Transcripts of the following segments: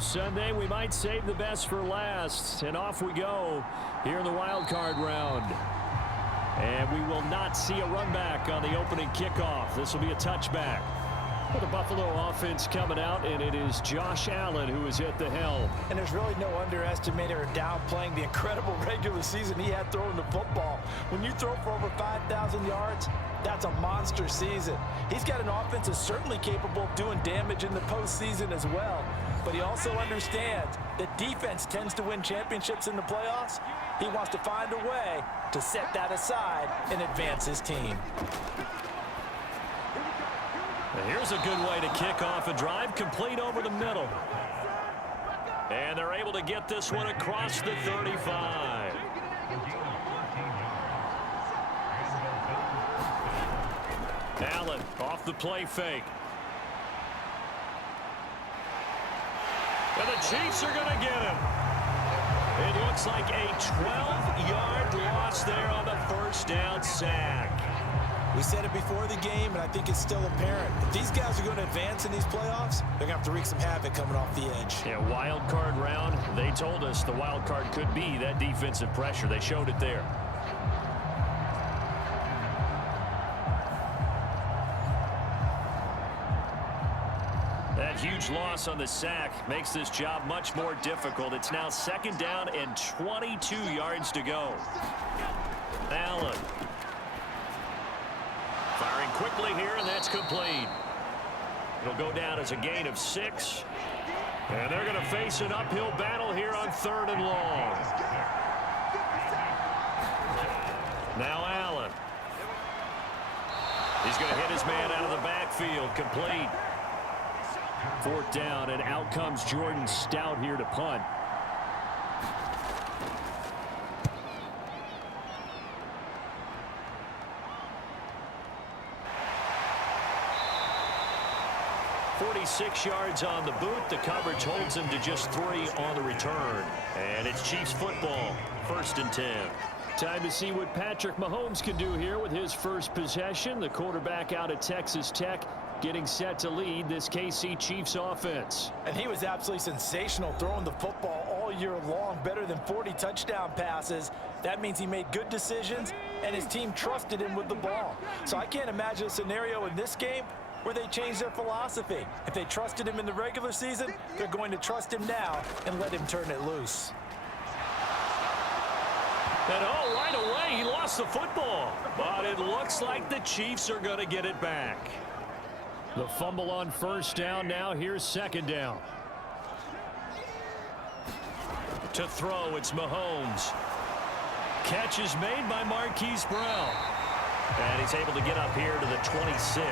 this Sunday, we might save the best for last. And off we go here in the wild card round. And we will not see a run back on the opening kickoff. This will be a touchback for the Buffalo offense coming out, and it is Josh Allen who is at the helm. And there's really no underestimating or downplaying the incredible regular season he had throwing the football. When you throw for over 5,000 yards, that's a monster season. He's got an offense that's certainly capable of doing damage in the postseason as well. But he also understands that defense tends to win championships in the playoffs. He wants to find a way to set that aside and advance his team. Here's a good way to kick off a drive, complete over the middle. And they're able to get this one across the 35. Allen off the play fake. And the Chiefs are going to get him. It looks like a 12-yard loss there on the first down sack. We said it before the game, and I think it's still apparent. If these guys are going to advance in these playoffs, they're going to have to wreak some havoc coming off the edge. Yeah, wild card round. They told us the wild card could be that defensive pressure. They showed it there. That huge loss on the sack makes this job much more difficult. It's now second down and 22 yards to go. Allen. Firing quickly here, and that's complete. It'll go down as a gain of 6. And they're going to face an uphill battle here on 3rd and long. Now Allen. He's going to hit his man out of the backfield. Complete. 4th down, and out comes Jordan Stout here to punt. .46 yards on the boot. The coverage holds him to just 3 on the return. And it's Chiefs football, 1st and 10. Time to see what Patrick Mahomes can do here with his first possession. The quarterback out of Texas Tech getting set to lead this KC Chiefs offense. And he was absolutely sensational throwing the football all year long, better than 40 touchdown passes. That means he made good decisions, and his team trusted him with the ball. So I can't imagine a scenario in this game where they change their philosophy. If they trusted him in the regular season, they're going to trust him now and let him turn it loose. And right away, he lost the football. But it looks like the Chiefs are going to get it back. The fumble on 1st down. Now here's 2nd down. To throw, it's Mahomes. Catch is made by Marquise Brown. And he's able to get up here to the 26.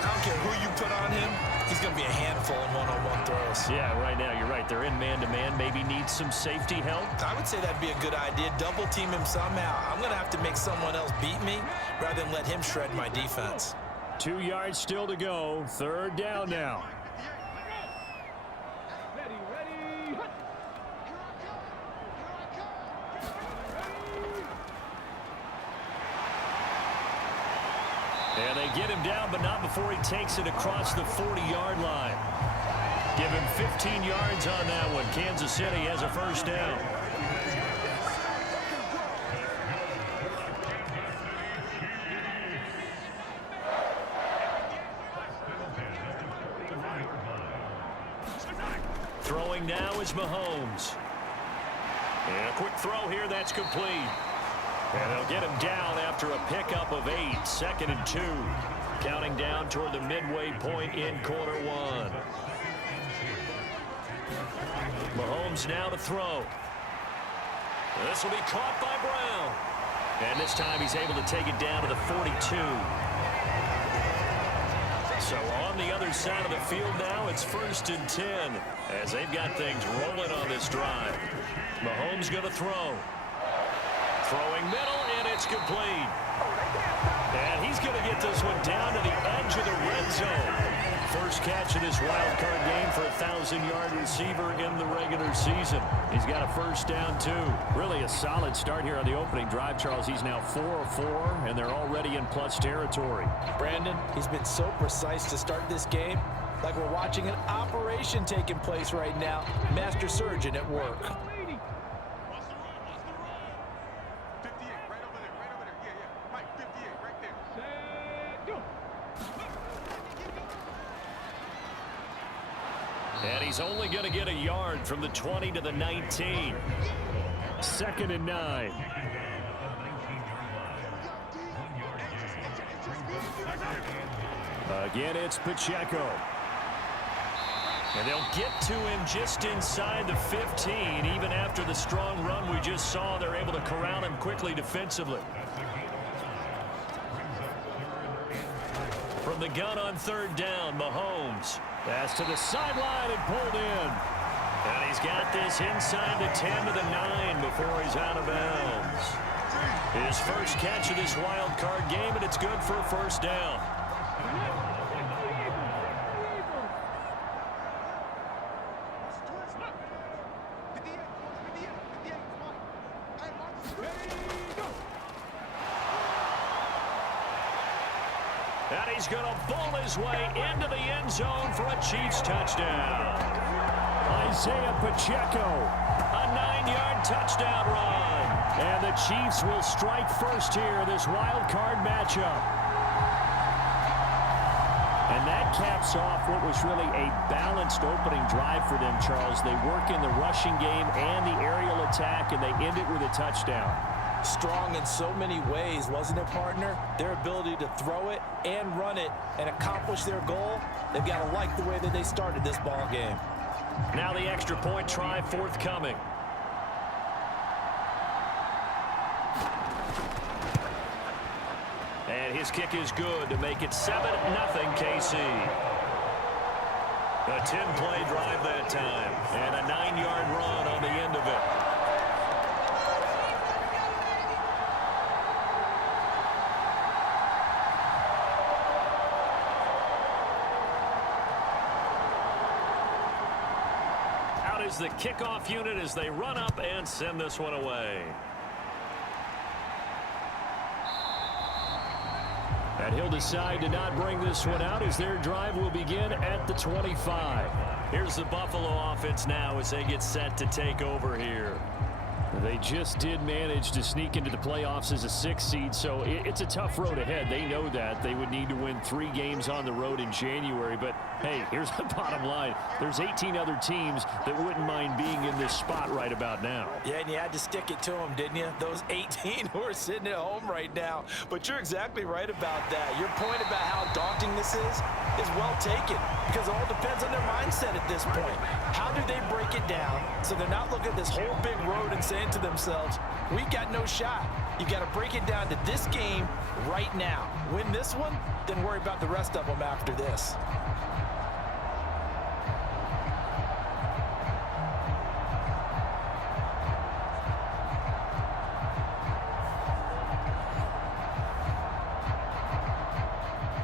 I don't care who you put on him, he's going to be a handful in one-on-one throws. Yeah, right now you're right. They're in man-to-man. Maybe needs some safety help. I would say that'd be a good idea. Double team him somehow. I'm going to have to make someone else beat me rather than let him shred my defense. 2 yards still to go. 3rd down now. And they get him down, but not before he takes it across the 40-yard line. Give him 15 yards on that one. Kansas City has a 1st down. Throwing now is Mahomes. And a quick throw here, that's complete. And they'll get him down after a pickup of 8. 2nd and 2. Counting down toward the midway point in quarter 1. Mahomes now to throw. This will be caught by Brown. And this time he's able to take it down to the 42. So on the other side of the field now, it's 1st and 10 as they've got things rolling on this drive. Mahomes going to throw. Throwing middle, and it's complete. And he's going to get this one down to the edge of the red zone. First catch of this wild card game for a 1,000-yard receiver in the regular season. He's got a first down, too. Really a solid start here on the opening drive, Charles. He's now 4 of 4, and they're already in plus territory. Brandon, he's been so precise to start this game, like we're watching an operation taking place right now. Master surgeon at work. And he's only going to get a yard from the 20 to the 19. 2nd and 9. Again, it's Pacheco. And they'll get to him just inside the 15. Even after the strong run we just saw, they're able to corral him quickly defensively. From the gun on 3rd down, Mahomes. Pass to the sideline and pulled in. And he's got this inside the 10 to the 9 before he's out of bounds. His first catch of this wild card game, and it's good for a first down. And he's going to bull his way into the end zone for a Chiefs touchdown. Isaiah Pacheco, a 9-yard touchdown run. And the Chiefs will strike first here, this wild card matchup. And that caps off what was really a balanced opening drive for them, Charles. They work in the rushing game and the aerial attack, and they end it with a touchdown. Strong in so many ways, wasn't it, partner? Their ability to throw it and run it and accomplish their goal, they've got to like the way that they started this ball game. Now the extra point try forthcoming. And his kick is good to make it 7-0 KC. A 10-play drive that time, and a 9-yard run on the end of it. Is the kickoff unit as they run up and send this one away. And he'll decide to not bring this one out as their drive will begin at the 25. Here's the Buffalo offense now as they get set to take over here. They just did manage to sneak into the playoffs as a 6th seed, so it's a tough road ahead. They know that. They would need to win 3 games on the road in January. But, hey, here's the bottom line. There's 18 other teams that wouldn't mind being in this spot right about now. Yeah, and you had to stick it to them, didn't you? Those 18 who are sitting at home right now. But you're exactly right about that. Your point about how daunting this is well taken, because it all depends on their mindset at this point. How do they break it down so they're not looking at this whole big road and saying to themselves, we got no shot. You got to break it down to this game right now. Win this one, then worry about the rest of them after this.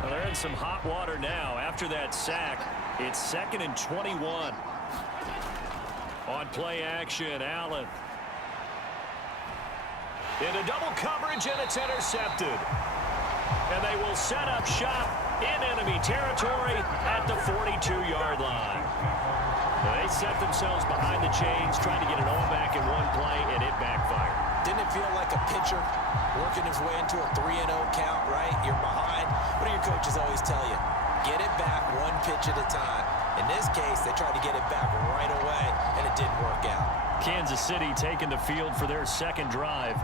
Well, they're in some hot water now. After that sack, it's 2nd and 21. On play action, Allen. Into double coverage, and it's intercepted. And they will set up shop in enemy territory at the 42-yard line. They set themselves behind the chains, trying to get it all back in one play, and it backfired. Didn't it feel like a pitcher working his way into a 3-0 count, right? You're behind. What do your coaches always tell you? Get it back one pitch at a time. In this case, they tried to get it back right away, and it didn't work out. Kansas City taking the field for their second drive.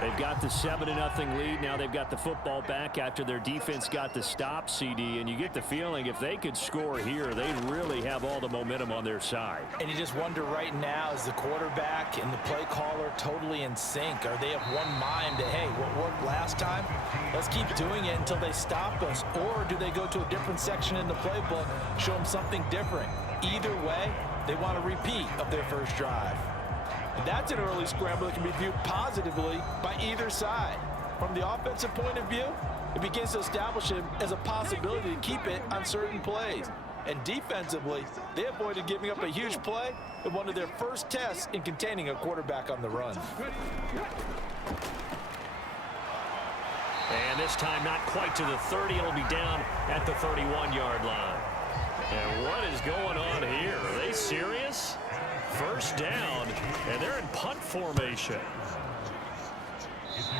They've got the 7-0 lead. Now they've got the football back after their defense got the stop, CD. And you get the feeling if they could score here, they really have all the momentum on their side. And you just wonder right now, is the quarterback and the play caller totally in sync? Are they of one mind that, hey, what worked last time? Let's keep doing it until they stop us. Or do they go to a different section in the playbook, show them something different? Either way, they want a repeat of their first drive. And that's an early scramble that can be viewed positively by either side. From the offensive point of view, it begins to establish him as a possibility to keep it on certain plays. And defensively, they avoided giving up a huge play in one of their first tests in containing a quarterback on the run. And this time not quite to the 30. It'll be down at the 31-yard line. And what is going on here? Are they serious? First down, and they're in punt formation.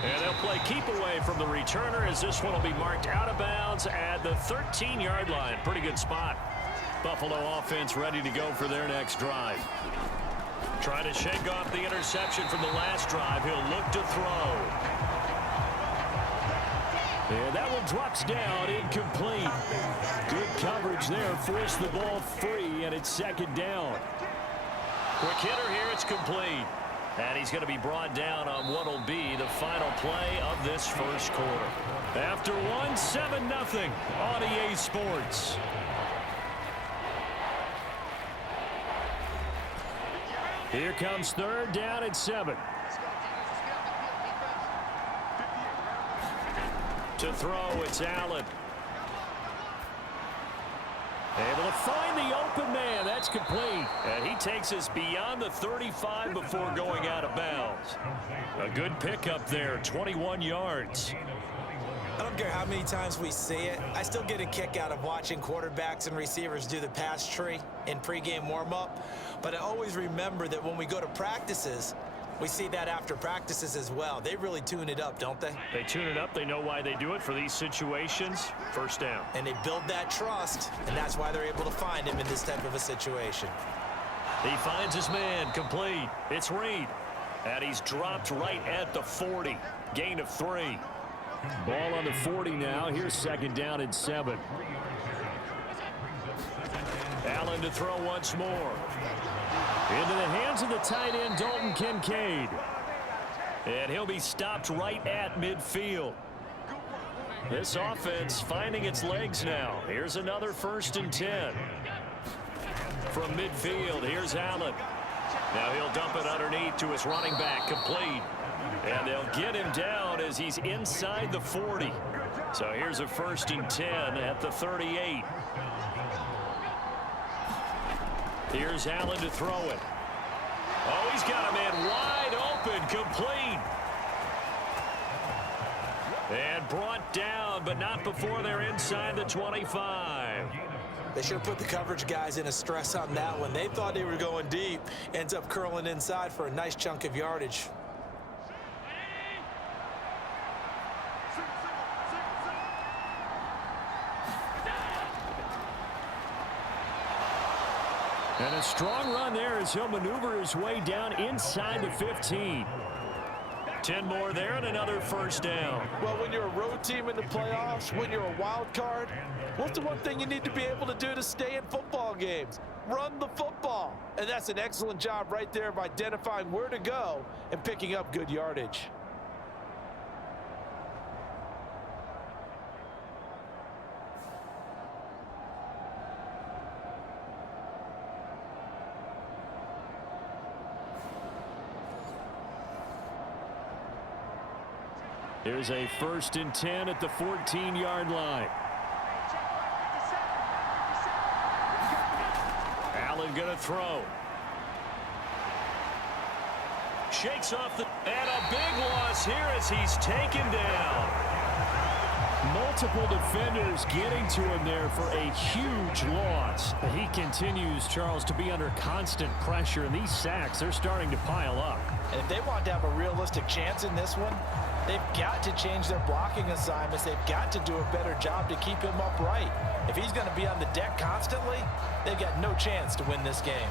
And they'll play keep away from the returner as this one will be marked out of bounds at the 13-yard line. Pretty good spot. Buffalo offense ready to go for their next drive. Trying to shake off the interception from the last drive. He'll look to throw. And that one drops down, incomplete. Good coverage there, forced the ball free, and it's second down. Quick hitter here, it's complete. And he's going to be brought down on what will be the final play of this first quarter. After one, 7-0 on EA Sports. Here comes third down and 7. To throw, it's Allen. Able to find the open man. That's complete. And he takes us beyond the 35 before going out of bounds. A good pickup there, 21 yards. I don't care how many times we see it. I still get a kick out of watching quarterbacks and receivers do the pass tree in pregame warm-up. But I always remember that when we go to practices, we see that after practices as well. They really tune it up, don't they? They tune it up. They know why they do it for these situations. First down. And they build that trust, and that's why they're able to find him in this type of a situation. He finds his man, complete. It's Reed. And he's dropped right at the 40. Gain of 3. Ball on the 40 now. Here's second down and 7. Allen to throw once more. Into the hands of the tight end, Dalton Kincaid. And he'll be stopped right at midfield. This offense finding its legs now. Here's another 1st and 10. From midfield, here's Allen. Now he'll dump it underneath to his running back, complete. And they'll get him down as he's inside the 40. So here's a 1st and 10 at the 38. Here's Allen to throw it. Oh, he's got a man wide open, complete. And brought down, but not before they're inside the 25. They should have put the coverage guys in a stress on that one. They thought they were going deep. Ends up curling inside for a nice chunk of yardage. And a strong run there as he'll maneuver his way down inside the 15. 10 more there and another 1st down. Well, when you're a road team in the playoffs, when you're a wild card, what's the one thing you need to be able to do to stay in football games? Run the football. And that's an excellent job right there of identifying where to go and picking up good yardage. Here's a 1st and 10 at the 14-yard line. Allen going to throw. Shakes off the... And a big loss here as he's taken down. Multiple defenders getting to him there for a huge loss. He continues, Charles, to be under constant pressure, and these sacks, they're starting to pile up. And if they want to have a realistic chance in this one, they've got to change their blocking assignments. They've got to do a better job to keep him upright. If he's going to be on the deck constantly, they've got no chance to win this game.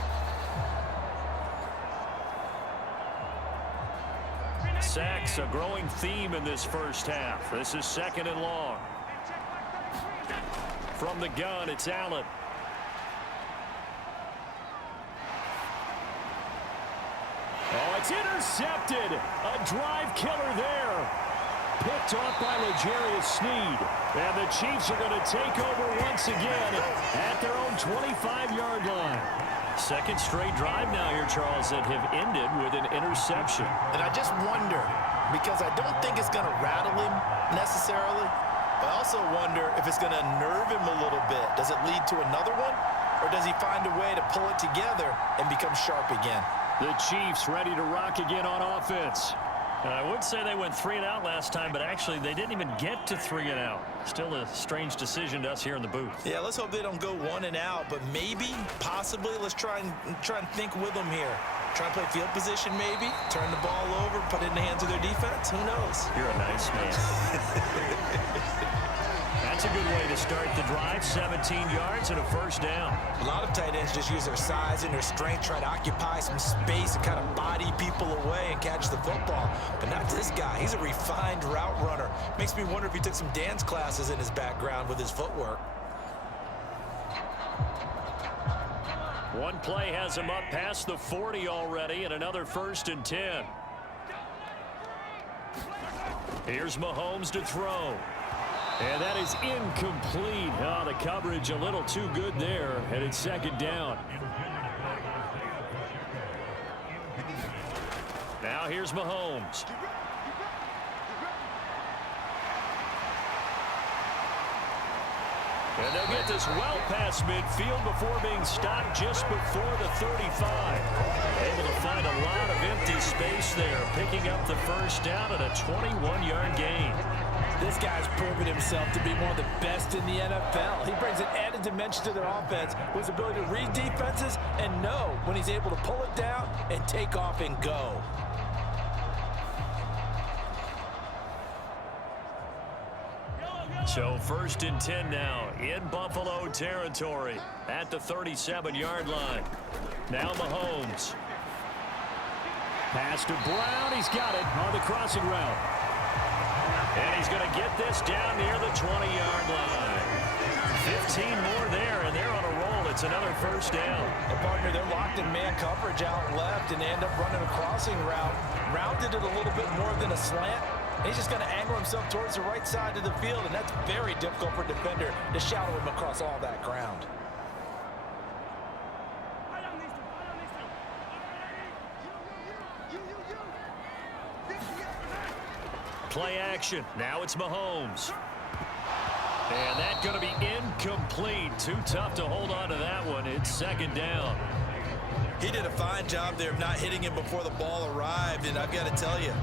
Sacks, a growing theme in this first half. This is 2nd and long. From the gun, it's Allen. Oh, it's intercepted. A drive killer there. Picked off by L'Jarius Sneed. And the Chiefs are going to take over once again at their own 25-yard line. 2nd straight drive now here, Charles, that have ended with an interception. And I just wonder, because I don't think it's going to rattle him necessarily, But I also wonder if it's going to nerve him a little bit. Does it lead to another one? Or does he find a way to pull it together and become sharp again? The Chiefs ready to rock again on offense. And I would say they went 3 and out last time, but actually they didn't even get to 3 and out. Still a strange decision to us here in the booth. Yeah, let's hope they don't go 1 and out, but maybe, possibly, let's try and think with them here. Try and play field position maybe, turn the ball over, put it in the hands of their defense. Who knows? You're a nice man. That's a good way to start the drive. 17 yards and a first down. A lot of tight ends just use their size and their strength, try to occupy some space and kind of body people away and catch the football. But not this guy. He's a refined route runner. Makes me wonder if he took some dance classes in his background with his footwork. One play has him up past the 40 already, and another 1st and 10. Here's Mahomes to throw. And that is incomplete. Oh, the coverage a little too good there, and it's 2nd down. Now here's Mahomes. And they'll get this well past midfield before being stopped just before the 35. Able to find a lot of empty space there, picking up the 1st down at a 21-yard gain. This guy's proven himself to be one of the best in the NFL. He brings an added dimension to their offense with his ability to read defenses and know when he's able to pull it down and take off and go. So 1st and 10 now in Buffalo territory at the 37-yard line. Now Mahomes. Pass to Brown. He's got it on the crossing route. And he's going to get this down near the 20-yard line. 15 more there, and they're on a roll. It's another 1st down. And partner, they're locked in man coverage out left, and they end up running a crossing route. Rounded it a little bit more than a slant. He's just going to angle himself towards the right side of the field, and that's very difficult for a defender to shadow him across all that ground. Play action. Now it's Mahomes. And that's going to be incomplete. Too tough to hold on to that one. It's 2nd down. He did a fine job there of not hitting him before the ball arrived, and I've got to tell you,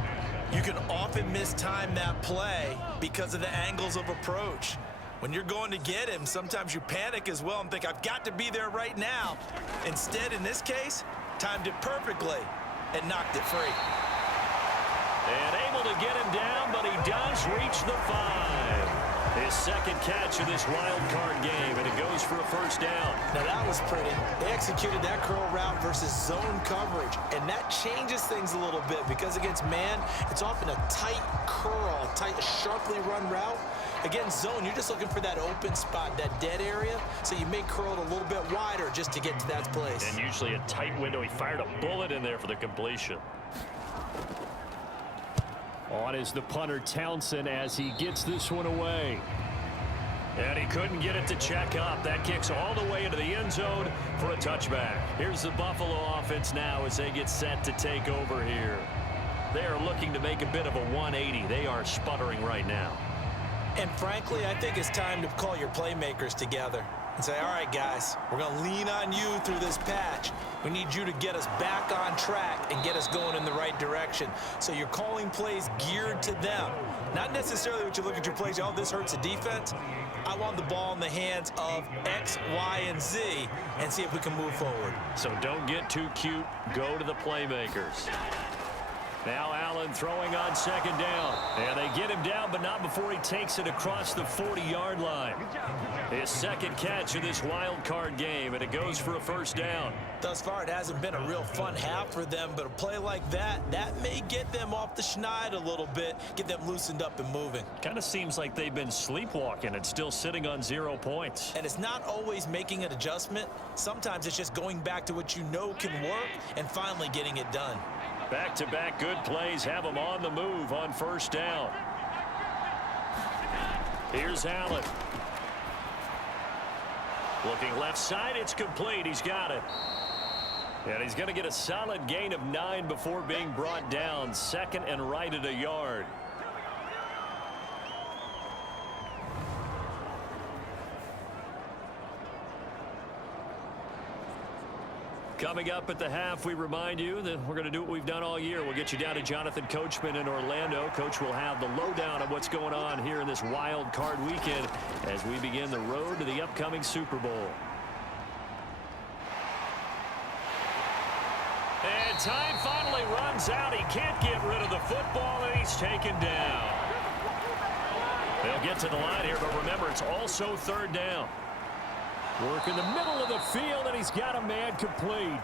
you can often mistime that play because of the angles of approach. When you're going to get him, sometimes you panic as well and think, I've got to be there right now. Instead, in this case, timed it perfectly and knocked it free. And able to get him down, but he does reach the 5. His 2nd catch of this wild card game, and it goes for a 1st down. Now that was pretty. They executed that curl route versus zone coverage, and that changes things a little bit because against man, it's often a tight curl, tight, sharply run route. Against zone, you're just looking for that open spot, that dead area, so you may curl it a little bit wider just to get to that place. And usually a tight window. He fired a bullet in there for the completion. On is the punter Townsend as he gets this one away. And he couldn't get it to check up. That kicks all the way into the end zone for a touchback. Here's the Buffalo offense now as they get set to take over here. They are looking to make a bit of a 180. They are sputtering right now. And frankly, I think it's time to call your playmakers together and say, all right, guys, we're going to lean on you through this patch. We need you to get us back on track and get us going in the right direction. So you're calling plays geared to them. Not necessarily what you look at your plays, oh, this hurts the defense. I want the ball in the hands of X, Y, and Z and see if we can move forward. So don't get too cute. Go to the playmakers. Now Allen throwing on 2nd down. And they get him down, but not before he takes it across the 40-yard line. His 2nd catch of this wild card game, and it goes for a 1st down. Thus far, it hasn't been a real fun half for them, but a play like that may get them off the schneid a little bit, get them loosened up and moving. Kind of seems like they've been sleepwalking and still sitting on 0 points. And it's not always making an adjustment. Sometimes it's just going back to what you know can work and finally getting it done. Back-to-back good plays have them on the move on 1st down. Here's Allen. Looking left side, it's complete. He's got it. And he's going to get a solid gain of 9 before being brought down. 2nd and right at a yard. Coming up at the half, we remind you that we're going to do what we've done all year. We'll get you down to Jonathan Coachman in Orlando. Coach will have the lowdown of what's going on here in this wild card weekend as we begin the road to the upcoming Super Bowl. And time finally runs out. He can't get rid of the football, and he's taken down. They'll get to the line here, but remember, it's also third down. Work in the middle of the field, and he's got a man complete.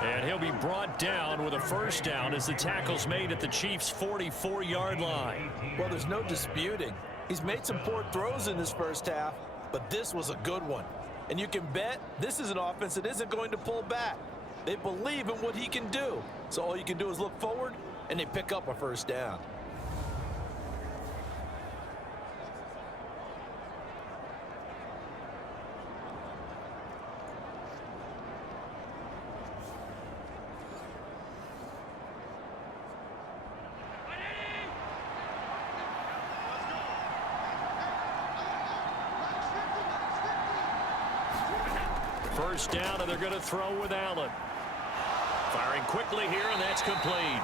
And he'll be brought down with a first down as the tackle's made at the Chiefs' 44-yard line. Well, there's no disputing. He's made some poor throws in this first half, but this was a good one. And you can bet this is an offense that isn't going to pull back. They believe in what he can do. So all you can do is look forward, and they pick up a first down. First down, and they're going to throw with Allen. Firing quickly here, and that's complete.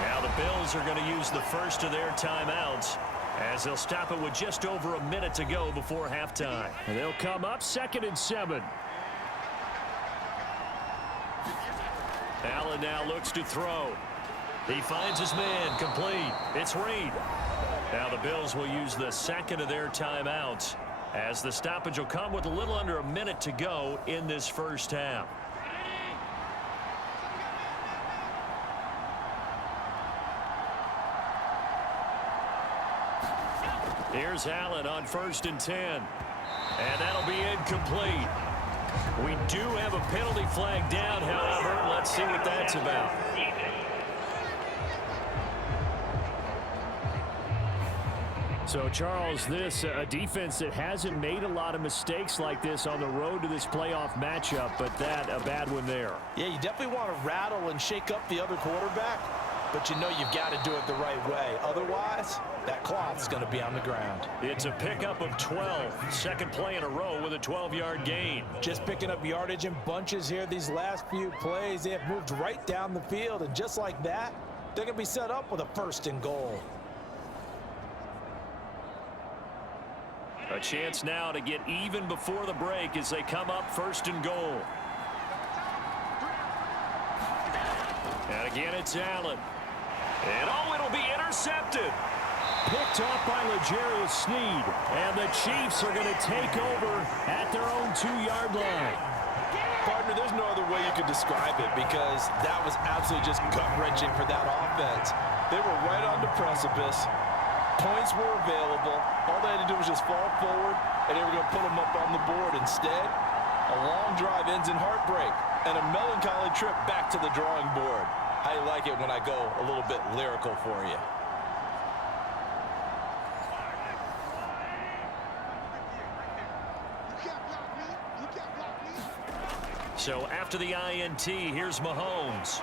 Now the Bills are going to use the first of their timeouts as they'll stop it with just over a minute to go before halftime. And they'll come up 2nd and 7. Allen now looks to throw. He finds his man, complete. It's Reed. Now the Bills will use the second of their timeouts as the stoppage will come with a little under a minute to go in this first half. Here's Allen on 1st and 10. And that'll be incomplete. We do have a penalty flag down, however. Let's see what that's about. So, Charles, this a defense that hasn't made a lot of mistakes like this on the road to this playoff matchup, but that a bad one there. Yeah, you definitely want to rattle and shake up the other quarterback, but you know you've got to do it the right way. Otherwise, that cloth's going to be on the ground. It's a pickup of 12. Second play in a row with a 12-yard gain. Just picking up yardage in bunches here these last few plays. They have moved right down the field, and just like that, they're going to be set up with a 1st and goal. A chance now to get even before the break as they come up 1st and goal. And again, it's Allen. And oh, it'll be intercepted. Picked off by L'Jarius Sneed. And the Chiefs are going to take over at their own 2-yard line. Partner, there's no other way you could describe it because that was absolutely just gut-wrenching for that offense. They were right on the precipice. Points were available. All they had to do was just fall forward, and they were going to put them up on the board. Instead, a long drive ends in heartbreak and a melancholy trip back to the drawing board. How you like it when I go a little bit lyrical for you? So after the INT, here's Mahomes.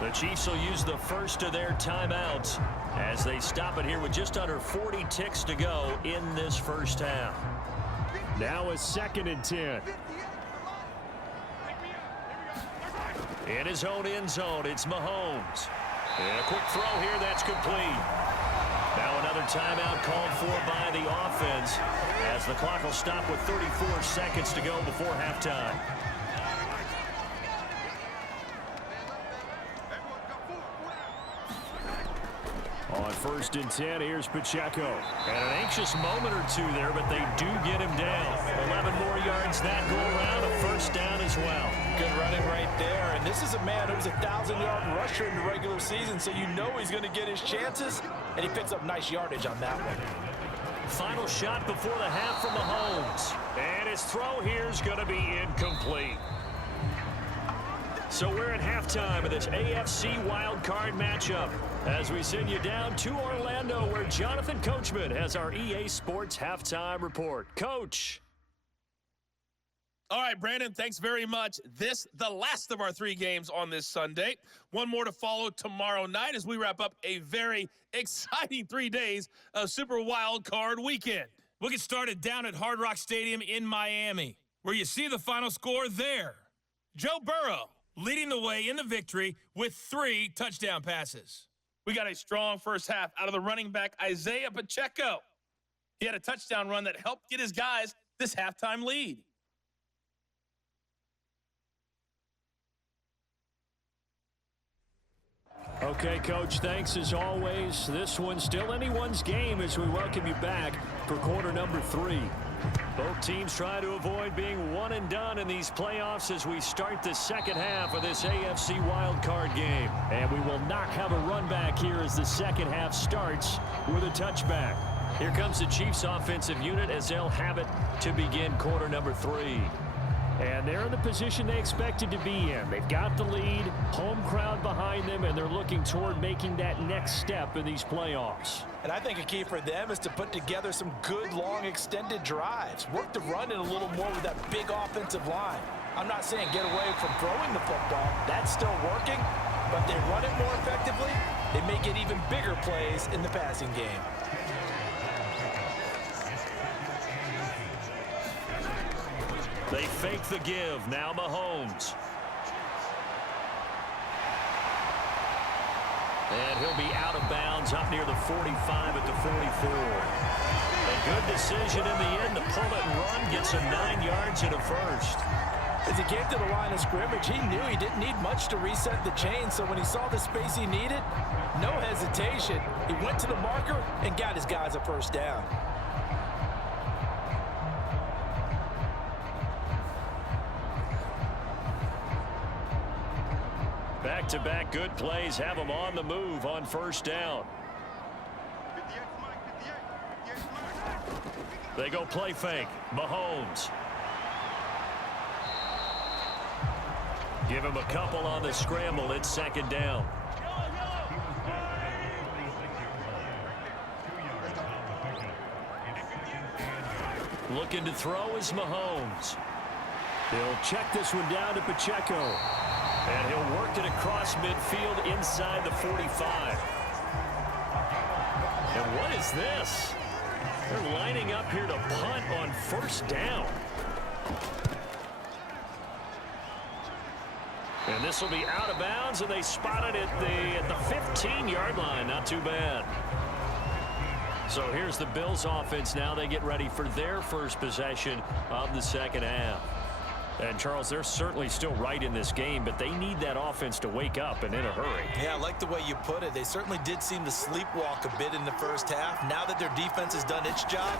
The Chiefs will use the first of their timeouts as they stop it here with just under 40 ticks to go in this first half. Now a 2nd and 10. In his own end zone, it's Mahomes. And a quick throw here, that's complete. Now another timeout called for by the offense as the clock will stop with 34 seconds to go before halftime. On 1st and 10, here's Pacheco. And an anxious moment or two there, but they do get him down. 11 more yards that go around, a first down as well. Good running right there. And this is a man who was a 1,000-yard rusher in the regular season, so you know he's going to get his chances, and he picks up nice yardage on that one. Final shot before the half from Mahomes. And his throw here is going to be incomplete. So we're at halftime of this AFC wildcard matchup as we send you down to Orlando where Jonathan Coachman has our EA Sports halftime report. Coach. All right, Brandon, thanks very much. The last of our 3 games on this Sunday. One more to follow tomorrow night as we wrap up a very exciting 3 days of Super Wild Card weekend. We'll get started down at Hard Rock Stadium in Miami, where you see the final score there. Joe Burrow leading the way in the victory with 3 touchdown passes. We got a strong first half out of the running back, Isaiah Pacheco. He had a touchdown run that helped get his guys this halftime lead. Okay, Coach, thanks as always. This one's still anyone's game as we welcome you back for quarter number 3. Both teams try to avoid being one and done in these playoffs as we start the second half of this AFC wildcard game. And we will not have a run back here as the second half starts with a touchback. Here comes the Chiefs offensive unit as they'll have it to begin quarter number 3. And they're in the position they expected to be in. They've got the lead, home crowd behind them, and they're looking toward making that next step in these playoffs. And I think a key for them is to put together some good, long, extended drives. Work the run in a little more with that big offensive line. I'm not saying get away from throwing the football. That's still working, but they run it more effectively. They make it even bigger plays in the passing game. They fake the give. Now Mahomes. And he'll be out of bounds up near the 45 at the 44. A good decision in the end to pull it and run. Gets him 9 yards and a first. As he came to the line of scrimmage, he knew he didn't need much to reset the chain. So when he saw the space he needed, no hesitation. He went to the marker and got his guys a first down. Back-to-back good plays have them on the move on first down. They go play fake. Mahomes. Give him a couple on the scramble. It's second down. Looking to throw is Mahomes. He'll check this one down to Pacheco. And he'll work it across midfield inside the 45. And what is this? They're lining up here to punt on first down. And this will be out of bounds, and they spot it at the 15-yard line. Not too bad. So here's the Bills offense now. They get ready for their first possession of the second half. And, Charles, they're certainly still right in this game, but they need that offense to wake up and in a hurry. Yeah, I like the way you put it. They certainly did seem to sleepwalk a bit in the first half. Now that their defense has done its job,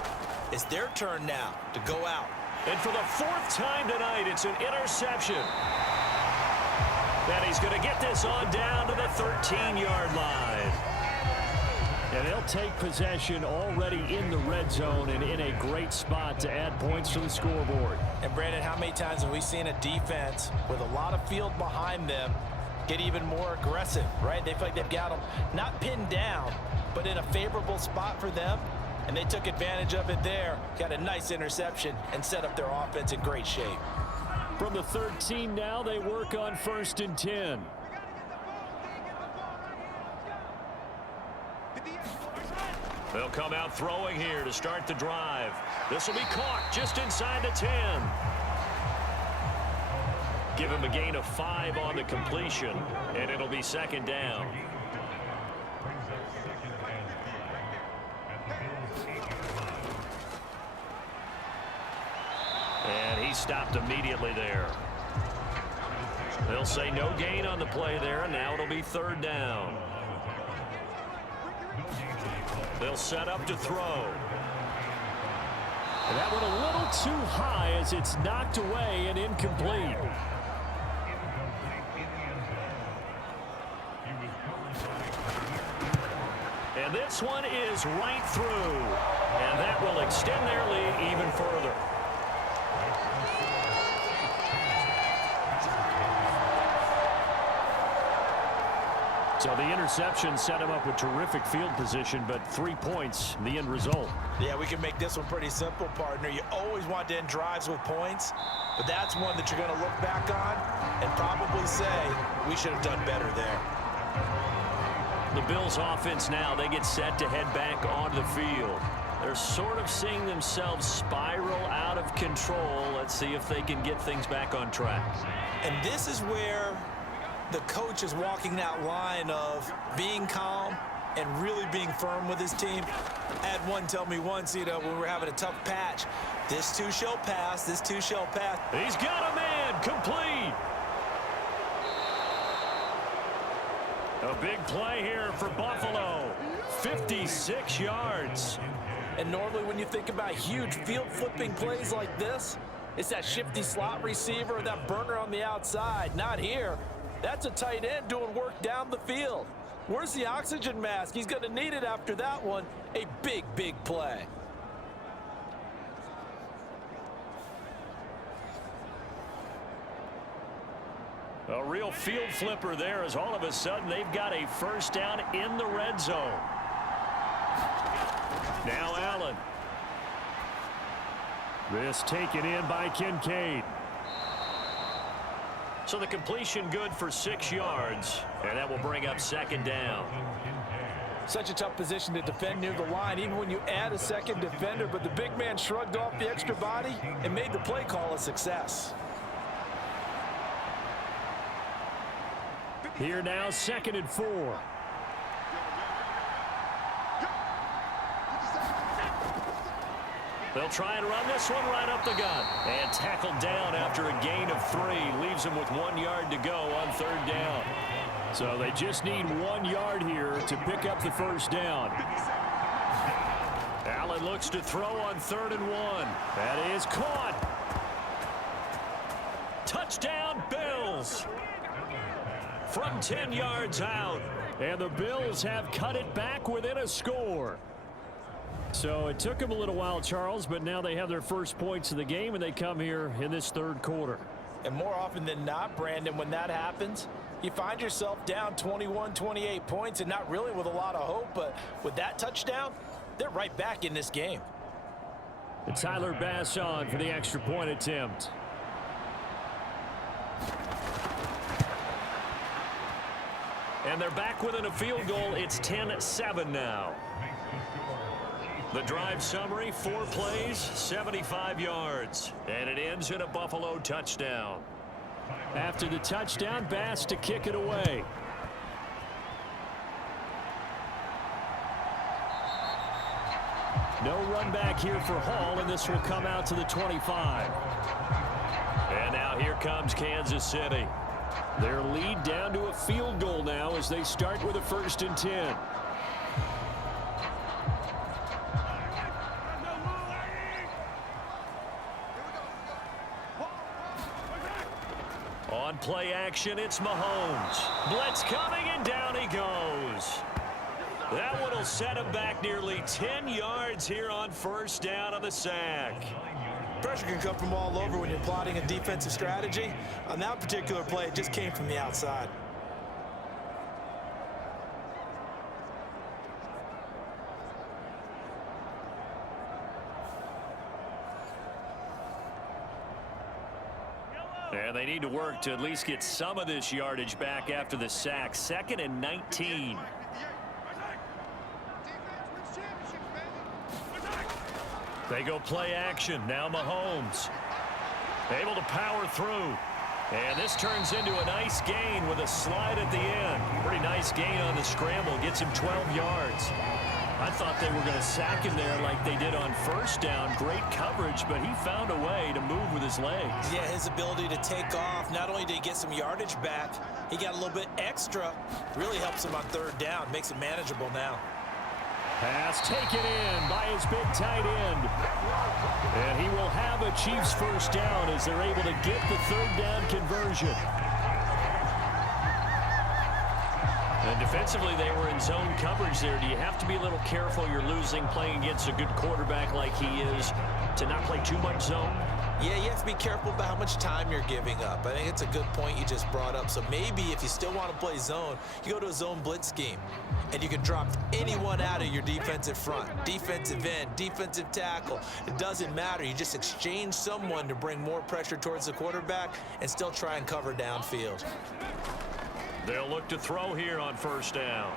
it's their turn now to go out. And for the 4th time tonight, it's an interception. And he's going to get this on down to the 13-yard line. And they'll take possession already in the red zone and in a great spot to add points to the scoreboard. And, Brandon, how many times have we seen a defense with a lot of field behind them get even more aggressive, right? They feel like they've got them not pinned down, but in a favorable spot for them. And they took advantage of it there, got a nice interception, and set up their offense in great shape. From the 13 now, they work on 1st and 10. They'll come out throwing here to start the drive. This will be caught just inside the 10. Give him a gain of 5 on the completion, and it'll be second down. And he stopped immediately there. They'll say no gain on the play there, and now it'll be 3rd down. They'll set up to throw. And that one a little too high as it's knocked away and incomplete. And this one is right through. And that will extend their lead even further. So the interception set him up with terrific field position, but 3 points, the end result. Yeah, we can make this one pretty simple, partner. You always want to end drives with points, but that's one that you're going to look back on and probably say, we should have done better there. The Bills offense now, they get set to head back onto the field. They're sort of seeing themselves spiral out of control. Let's see if they can get things back on track. And this is where the coach is walking that line of being calm and really being firm with his team. I had one tell me once, when we were having a tough patch, this too shall pass, this too shall pass. He's got a man, complete. A big play here for Buffalo, 56 yards. And normally when you think about huge field-flipping plays like this, it's that shifty slot receiver or that burner on the outside. Not here. That's a tight end doing work down the field. Where's the oxygen mask? He's going to need it after that one. A big, big play. A real field flipper there as all of a sudden they've got a first down in the red zone. Now Allen. This taken in by Kincaid. So the completion good for 6 yards, and that will bring up second down. Such a tough position to defend near the line, even when you add a second defender, but the big man shrugged off the extra body and made the play call a success. Here now, 2nd and 4. They'll try and run this one right up the gut. And tackled down after a gain of 3. Leaves them with 1 yard to go on 3rd down. So they just need 1 yard here to pick up the first down. Allen looks to throw on 3rd and 1. That is caught. Touchdown, Bills. From 10 yards out. And the Bills have cut it back within a score. So it took them a little while, Charles, but now they have their first points of the game, and they come here in this 3rd quarter. And more often than not, Brandon, when that happens, you find yourself down 21, 28 points and not really with a lot of hope, but with that touchdown, they're right back in this game. And Tyler Bass on for the extra point attempt. And they're back within a field goal. It's 10-7 now. The drive summary, 4 plays, 75 yards. And it ends in a Buffalo touchdown. After the touchdown, Bass to kick it away. No run back here for Hall, and this will come out to the 25. And now here comes Kansas City. Their lead down to a field goal now as they start with a 1st and 10. On play action, it's Mahomes. Blitz coming, and down he goes. That one will set him back nearly 10 yards here on 1st down on the sack. Pressure can come from all over when you're plotting a defensive strategy. On that particular play, it just came from the outside. And they need to work to at least get some of this yardage back after the sack. 2nd and 19. They go play action. Now Mahomes. Able to power through. And this turns into a nice gain with a slide at the end. Pretty nice gain on the scramble. Gets him 12 yards. I thought they were going to sack him there like they did on 1st down. Great coverage, but he found a way to move with his legs. Yeah, his ability to take off. Not only did he get some yardage back, he got a little bit extra. Really helps him on 3rd down. Makes it manageable now. Pass taken in by his big tight end. And he will have a Chiefs first down as they're able to get the 3rd down conversion. And defensively, they were in zone coverage there. Do you have to be a little careful? You're losing playing against a good quarterback like he is to not play too much zone? Yeah, you have to be careful about how much time you're giving up. I think it's a good point you just brought up. So maybe if you still want to play zone, you go to a zone blitz scheme. And you can drop anyone out of your defensive front. Defensive end, defensive tackle. It doesn't matter. You just exchange someone to bring more pressure towards the quarterback and still try and cover downfield. They'll look to throw here on 1st down.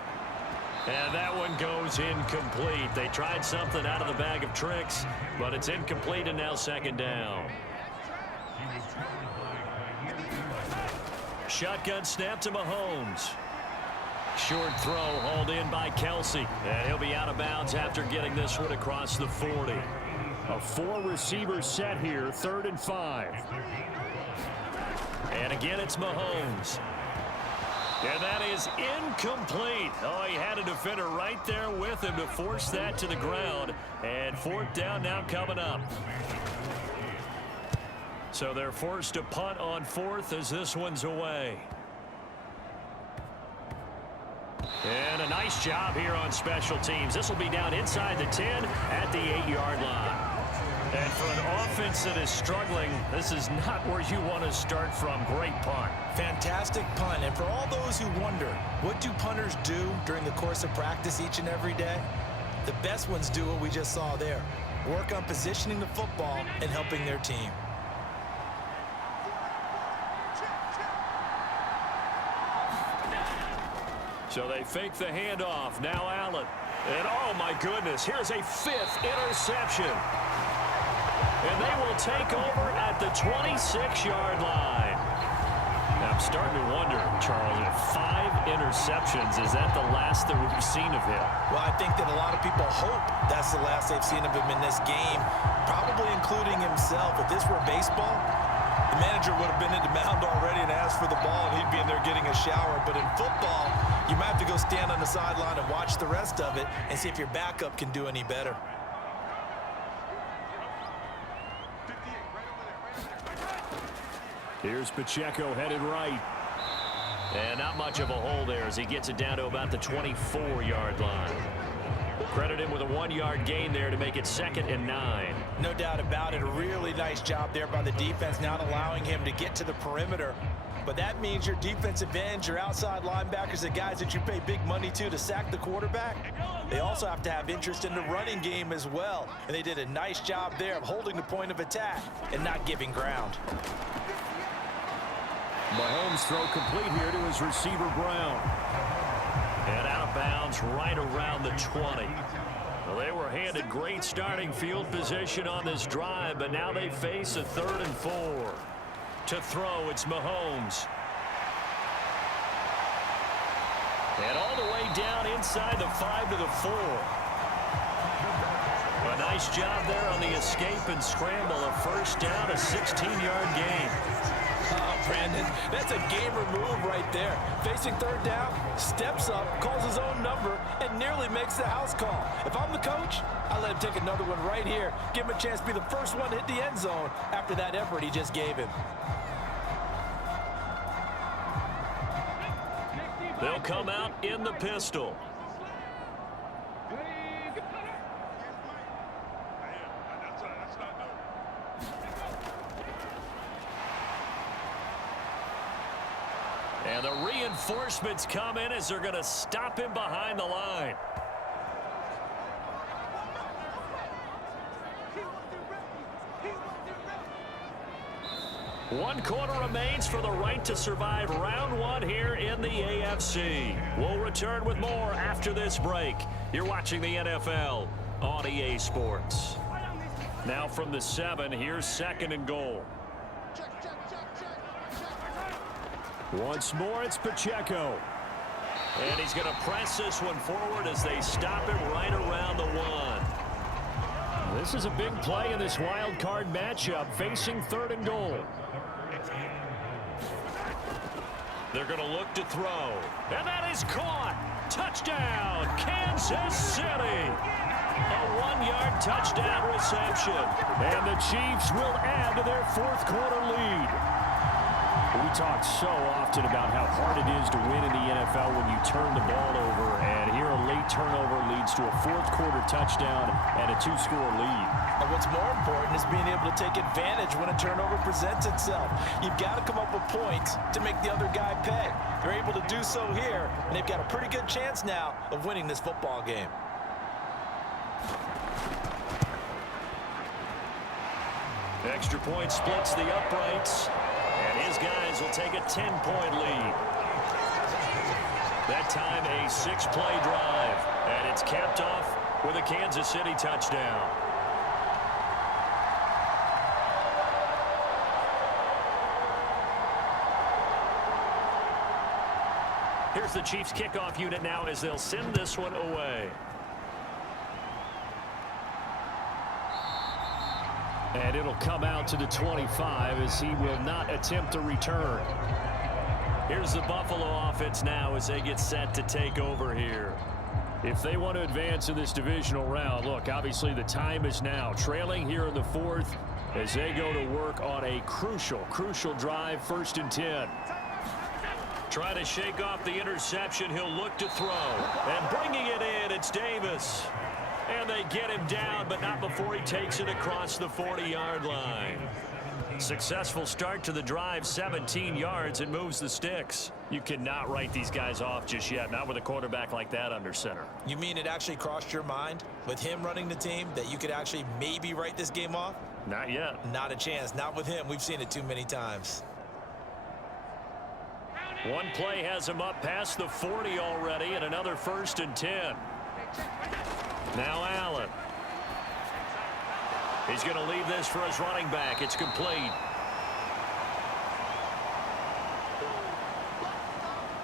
And that one goes incomplete. They tried something out of the bag of tricks, but it's incomplete and now second down. Shotgun snap to Mahomes. Short throw hauled in by Kelsey. And he'll be out of bounds after getting this one across the 40. A 4-receiver set here, 3rd and 5. And again, it's Mahomes. And that is incomplete. Oh, he had a defender right there with him to force that to the ground. And 4th down now coming up. So they're forced to punt on 4th as this one's away. And a nice job here on special teams. This will be down inside the 10 at the 8-yard line. And for an offense that is struggling, this is not where you want to start from. Great punt. Fantastic punt. And for all those who wonder, what do punters do during the course of practice each and every day? The best ones do what we just saw there. Work on positioning the football and helping their team. So they fake the handoff. Now Allen. And oh my goodness, here's a 5th interception. And they will take over at the 26-yard line. Now I'm starting to wonder, Charles, if 5 interceptions, is that the last that we've seen of him? Well, I think that a lot of people hope that's the last they've seen of him in this game, probably including himself. If this were baseball, the manager would have been in the mound already and asked for the ball, and he'd be in there getting a shower. But in football, you might have to go stand on the sideline and watch the rest of it and see if your backup can do any better. Here's Pacheco headed right. And not much of a hole there as he gets it down to about the 24-yard line. Credit him with a 1-yard gain there to make it 2nd and 9. No doubt about it. A really nice job there by the defense, not allowing him to get to the perimeter. But that means your defensive ends, your outside linebackers, the guys that you pay big money to sack the quarterback, they also have to have interest in the running game as well. And they did a nice job there of holding the point of attack and not giving ground. Mahomes throw complete here to his receiver Brown. And out of bounds right around the 20. Well, they were handed great starting field position on this drive, but now they face a 3rd and 4. To throw, it's Mahomes. And all the way down inside the 5 to the 4. A nice job there on the escape and scramble. A 1st down, a 16-yard gain. Brandon, that's a gamer move right there. Facing 3rd down, steps up, calls his own number, and nearly makes the house call. If I'm the coach, I let him take another one right here. Give him a chance to be the first one to hit the end zone after that effort he just gave him. They'll come out in the pistol. And the reinforcements come in as they're going to stop him behind the line. One quarter remains for the right to survive round 1 here in the AFC. We'll return with more after this break. You're watching the NFL on EA Sports. Now from the 7, here's 2nd and goal. Once more, it's Pacheco. And he's going to press this one forward as they stop him right around the 1. This is a big play in this wild card matchup, facing 3rd and goal. They're going to look to throw. And that is caught. Touchdown, Kansas City. A 1-yard touchdown reception. And the Chiefs will add to their 4th quarter lead. We talk so often about how hard it is to win in the NFL when you turn the ball over, and here a late turnover leads to a 4th quarter touchdown and a 2-score lead. And what's more important is being able to take advantage when a turnover presents itself. You've got to come up with points to make the other guy pay. They're able to do so here, and they've got a pretty good chance now of winning this football game. Extra point splits the uprights. And his guys will take a 10-point lead. That time a 6-play drive. it's capped off with a Kansas City touchdown. Here's the Chiefs kickoff unit now as they'll send this one away. And it'll come out to the 25 as he will not attempt a return. Here's the Buffalo offense now as they get set to take over here. If they want to advance in this divisional round, look, obviously the time is now. Trailing here in the fourth as they go to work on a crucial drive, 1st and 10. Trying to shake off the interception. He'll look to throw. And bringing it in, it's Davis. And they get him down, but not before he takes it across the 40-yard line. Successful start to the drive, 17 yards. It moves the sticks. You cannot write these guys off just yet, not with a quarterback like that under center. You mean it actually crossed your mind with him running the team that you could actually maybe write this game off? Not yet. Not a chance. Not with him. We've seen it too many times. One play has him up past the 40 already, and another 1st and 10. Now Allen. He's going to leave this for his running back. It's complete.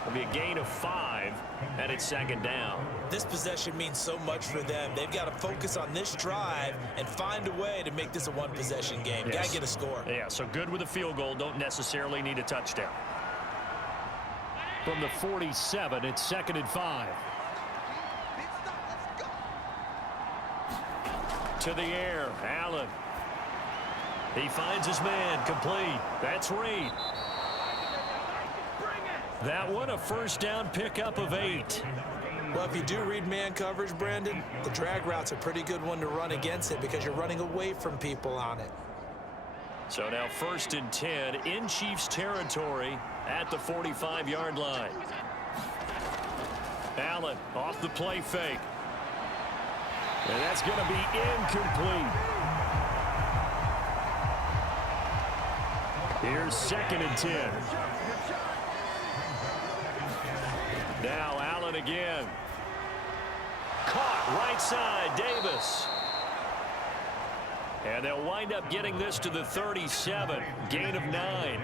It'll be a gain of 5, and it's 2nd down. This possession means so much for them. They've got to focus on this drive and find a way to make this a one-possession game. Yes. Got to get a score. Yeah, so good with a field goal. Don't necessarily need a touchdown. From the 47, it's 2nd and 5. To the air, Allen. He finds his man, complete. That's Reed. That one, a 1st down pickup of 8. Well, if you do read man coverage, Brandon, the drag route's a pretty good one to run against it because you're running away from people on it. So now 1st and 10 in Chiefs territory at the 45-yard line. Allen off the play fake. And that's going to be incomplete. Here's 2nd and 10. Now Allen again. Caught right side, Davis. And they'll wind up getting this to the 37. Gain of 9.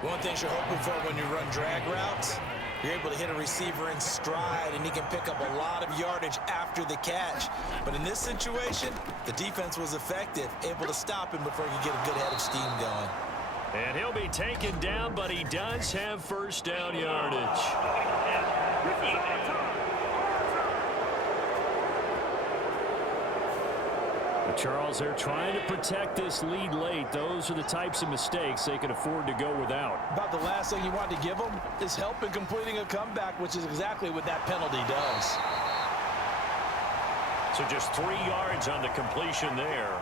One thing you're hoping for when you run drag routes, you're able to hit a receiver in stride, and he can pick up a lot of yardage after the catch. But in this situation, the defense was effective, able to stop him before he could get a good head of steam going. And he'll be taken down, but he does have 1st down yardage. Charles, they're trying to protect this lead late. Those are the types of mistakes they can afford to go without. About the last thing you want to give them is help in completing a comeback, which is exactly what that penalty does. So just 3 yards on the completion there.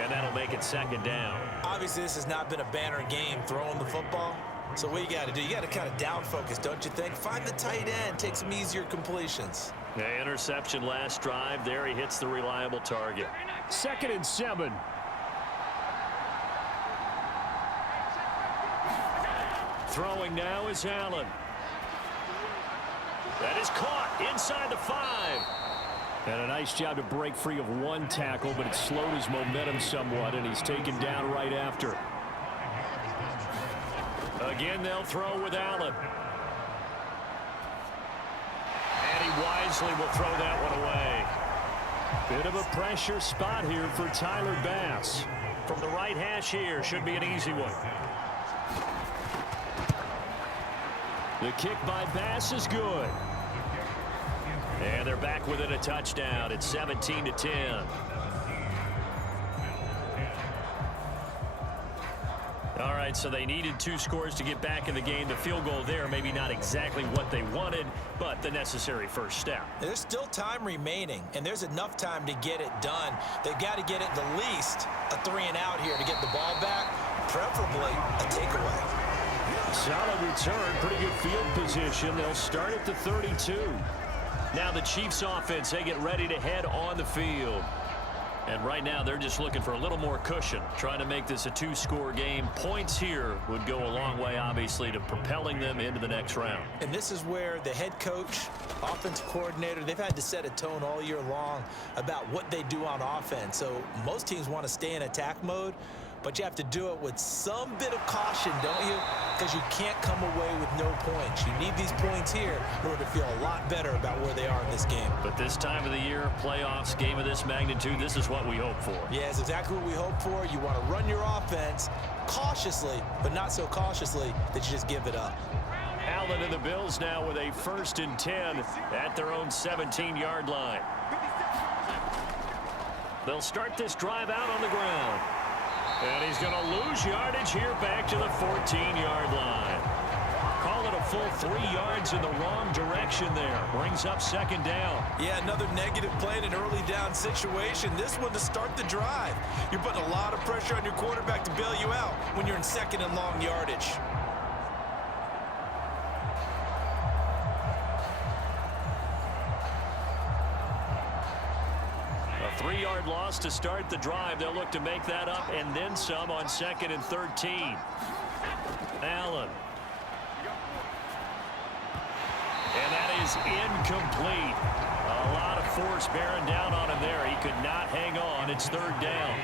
And that'll make it 2nd down. Obviously, this has not been a banner game throwing the football. So what you got to do, you got to kind of down focus, don't you think? Find the tight end, take some easier completions. The interception last drive. There he hits the reliable target. 2nd and 7. Throwing now is Allen. That is caught inside the 5. And a nice job to break free of one tackle, but it slowed his momentum somewhat, and he's taken down right after. Again, they'll throw with Allen. And he wisely will throw that one away. Bit of a pressure spot here for Tyler Bass. From the right hash here, should be an easy one. The kick by Bass is good. And they're back within a touchdown. It's 17-10. All right, so they needed 2 scores to get back in the game. The field goal there, maybe not exactly what they wanted, but the necessary first step. There's still time remaining, and there's enough time to get it done. They've got to get it the least a 3-and-out here to get the ball back, preferably a takeaway. Solid return, pretty good field position. They'll start at the 32. Now the Chiefs offense, they get ready to head on the field. And right now, they're just looking for a little more cushion, trying to make this a two-score game. Points here would go a long way, obviously, to propelling them into the next round. And this is where the head coach, offensive coordinator, they've had to set a tone all year long about what they do on offense. So most teams want to stay in attack mode, but you have to do it with some bit of caution, don't you? Because you can't come away with no points. You need these points here in order to feel a lot better about where they are in this game. But this time of the year, playoffs, game of this magnitude, this is what we hope for. Yeah, it's exactly what we hope for. You want to run your offense cautiously, but not so cautiously that you just give it up. Allen and the Bills now with a 1st and 10 at their own 17-yard line. They'll start this drive out on the ground. And he's going to lose yardage here back to the 14-yard line. Call it a full 3 yards in the wrong direction there. Brings up 2nd down. Yeah, another negative play in an early down situation. This one to start the drive. You're putting a lot of pressure on your quarterback to bail you out when you're in 2nd and long yardage. A 3-yard loss to start the drive. They'll look to make that up and then some on 2nd and 13. Allen. And that is incomplete. A lot of force bearing down on him there. He could not hang on. It's 3rd down.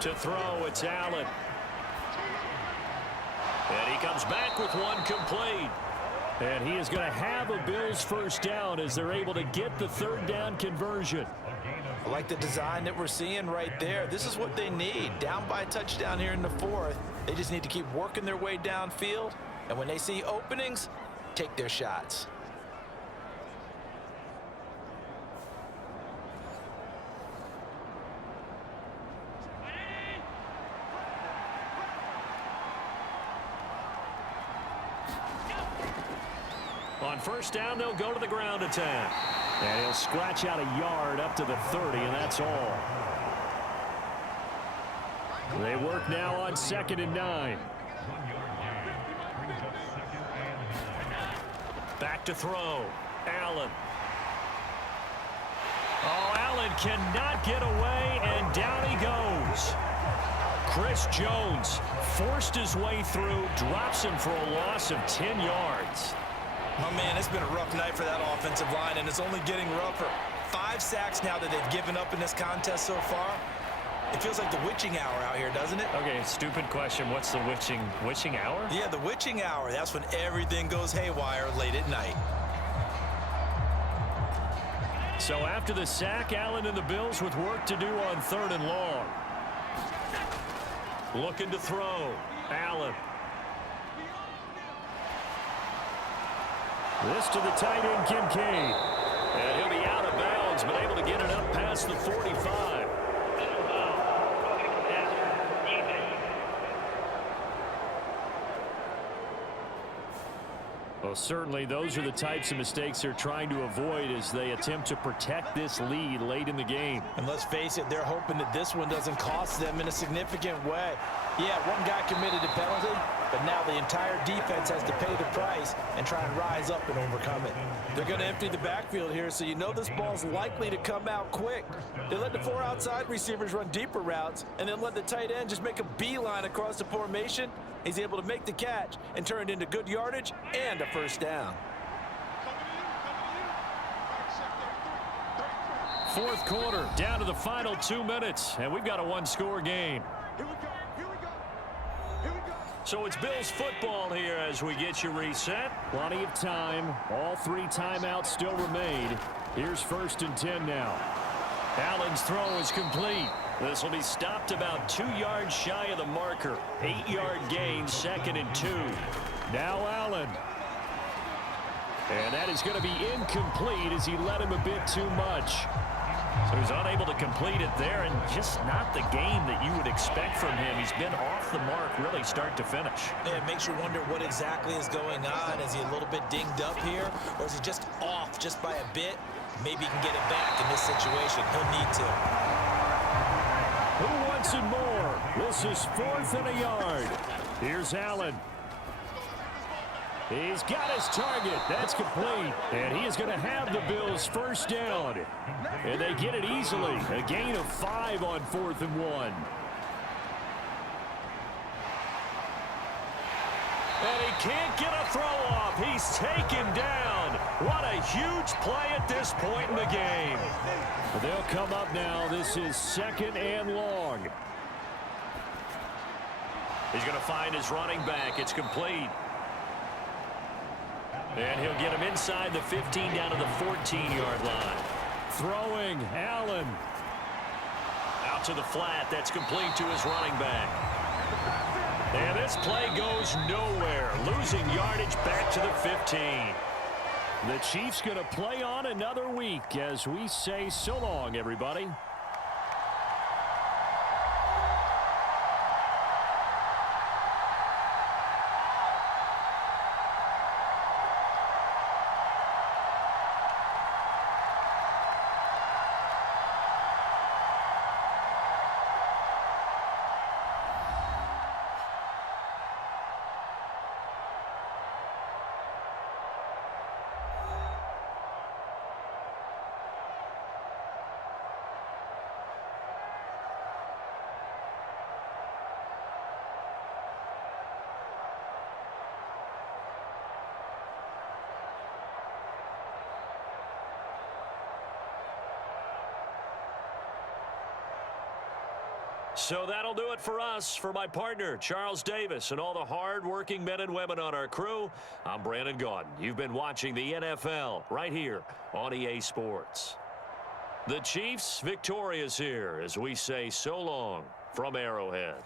To throw, it's Allen. And he comes back with one complete. And he is going to have a Bills 1st down as they're able to get the 3rd down conversion. I like the design that we're seeing right there. This is what they need. Down by a touchdown here in the 4th. They just need to keep working their way downfield. And when they see openings, take their shots. On 1st down, they'll go to the ground attack. And he'll scratch out a yard up to the 30, and that's all. They work now on 2nd and 9. Back to throw. Allen. Oh, Allen cannot get away, and down he goes. Chris Jones forced his way through, drops him for a loss of 10 yards. Oh, man, it's been a rough night for that offensive line, and it's only getting rougher. 5 sacks now that they've given up in this contest so far. It feels like the witching hour out here, doesn't it? Okay, stupid question. What's the witching hour? Yeah, the witching hour. That's when everything goes haywire late at night. So after the sack, Allen and the Bills with work to do on 3rd and long. Looking to throw. Allen. This to the tight end, Kincaid. And he'll be out of bounds, but able to get it up past the 45. Well, certainly those are the types of mistakes they're trying to avoid as they attempt to protect this lead late in the game. And let's face it, they're hoping that this one doesn't cost them in a significant way. Yeah, one guy committed a penalty, but now the entire defense has to pay the price and try and rise up and overcome it. They're going to empty the backfield here, so you know this ball's likely to come out quick. They let the 4 outside receivers run deeper routes and then let the tight end just make a beeline across the formation. He's able to make the catch and turn it into good yardage and a 1st down. 4th quarter, down to the final 2 minutes, and we've got a 1-score game. So it's Bills football here as we get you reset. Plenty of time. All 3 timeouts still remain. Here's 1st and 10 now. Allen's throw is complete. This will be stopped about 2 yards shy of the marker. 8-yard gain, 2nd and 2. Now Allen. And that is going to be incomplete as he led him a bit too much. So he's unable to complete it there, and just not the game that you would expect from him. He's been off the mark really start to finish. Yeah, it makes you wonder what exactly is going on. Is he a little bit dinged up here, or is he just off just by a bit? Maybe he can get it back in this situation. He'll need to. Who wants it more? This is 4th and a yard. Here's Allen. He's got his target. That's complete. And he is going to have the Bills first down. And they get it easily. A gain of 5 on 4th and 1. And he can't get a throw off. He's taken down. What a huge play at this point in the game. They'll come up now. This is 2nd and long. He's going to find his running back. It's complete. And he'll get him inside the 15 down to the 14-yard line. Throwing, Allen. Out to the flat. That's complete to his running back. And this play goes nowhere. Losing yardage back to the 15. The Chiefs going to play on another week as we say so long, everybody. So that'll do it for us. For my partner, Charles Davis, and all the hard-working men and women on our crew, I'm Brandon Gaudin. You've been watching the NFL right here on EA Sports. The Chiefs victorious here as we say so long from Arrowhead.